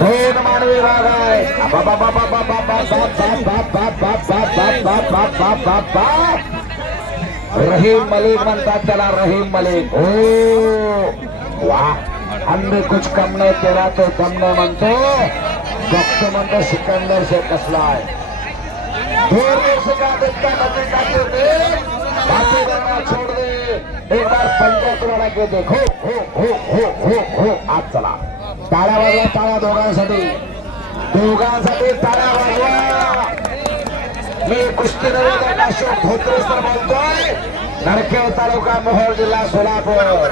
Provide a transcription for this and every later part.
दोन मानवी भाग आहे. रहीम मलिक म्हणतात त्याला, रहीम मलिक. हो वाह, हमने कुछ कम नाही तेरा तो दम नाही म्हणतो. डॉक्टर म्हणतो सिकंदर से कसला आहे. बातें करना छोड़ दे, एक बार पंचायत लड़ा के देखो. हो हो हो हो हो. आज चला टाळ्या वाजवा, टाळ्या दोघांसाठी, दोघांसाठी टाळ्या वाजवा. मी कुस्ती नवीन अशोक धोत्रे सर बोलतोय, नरखेड तालुका मोहोळ जिल्हा सोलापूर.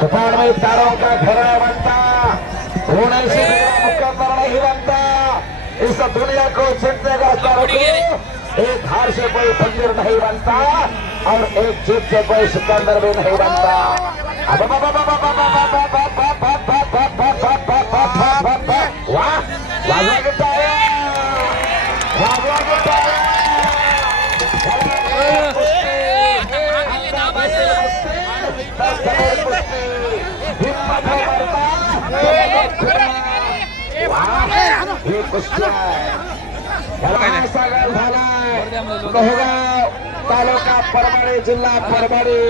दुकान में तारों का घेरा बनता, होने से मुकद्दर नहीं बनता. इस दुनिया को जीतने का तारों को एक हार से कोई फकीर नहीं बनता और एक जीत से कोई सिकंदर भी नहीं बनता. वाह, वाजवा के टाळ्या, वाजवा के टाळ्या. सागर झालाय लोहगाव तालुका परभणी जिल्हा परभणी.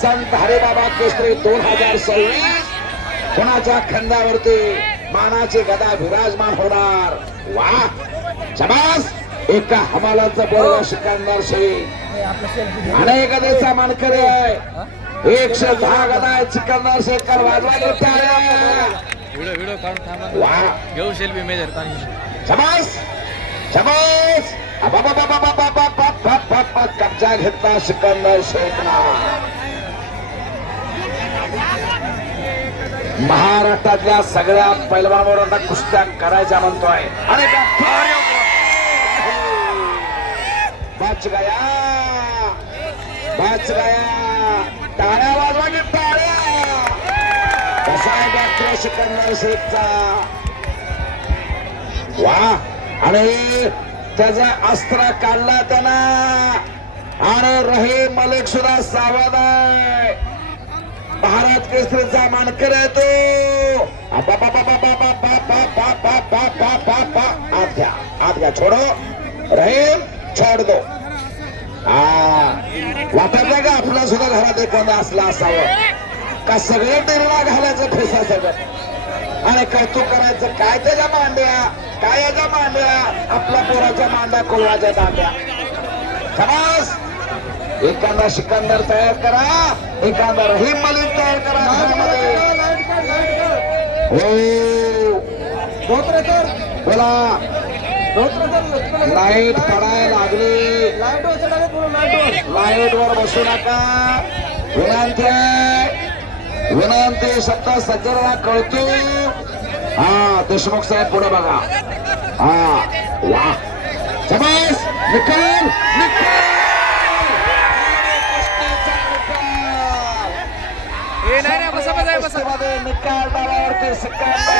संत हरिबाबा केसरी 2026 कोणाच्या खंडावरती मानाची गदा विराजमान होणार. वाह, शबास. एका हमालाचा बोलवा सिकंदर शेख अनेक गदेचा मानकरी आहे. 110 गदा आहे सिकंदर शेख. वाजवा टाळ्या. व्हिडिओ काढून थांबा. वाह, घेऊ सेल्फी मेजर. शबास शबास. कब्जा घेतला सिकंदर शेखला. महाराष्ट्रातल्या सगळ्या पैलवानांवर कुस्त्या करायच्या म्हणतोय आणि बच गया, बच गया. टाळ्या वाजवा की टाळ्या. कसा आहे डॉक्टर सिकंदर शेखचा. वाह, आणि त्याचा अस्त्र काढला त्यांना. आणि रहीम मलिक सुद्धा सावध आहे. भारत केसरीचा मानकर आहे तो. आत घ्या, आत घ्या. छोडो रहीम, छोड दो. वाटत का आपला सुद्धा घरात एखादा असला असावं का सगळं टेरला घालायचं फेसा सगळं आणि कौतुक करायचं. काय त्याच्या मांड्या, काय याच्या मांड्या, आपल्या पोराच्या मांड्या कोळवाच्या दांड्या. खलास. एखादा सिकंदर तयार करा, एखादा रहीम मलिक तयार करा घरामध्ये. हो बोला. लाईट पडायला लागली, लाईट वर बसू नका. विनंती आहे, विनंती. शब्द सज्जनाला कळतो. हा, देशमुख साहेब पुढे बघा. हा, वाह, शबास. निकाल, निकाल. निकाल डाव्यावरती सिकंदर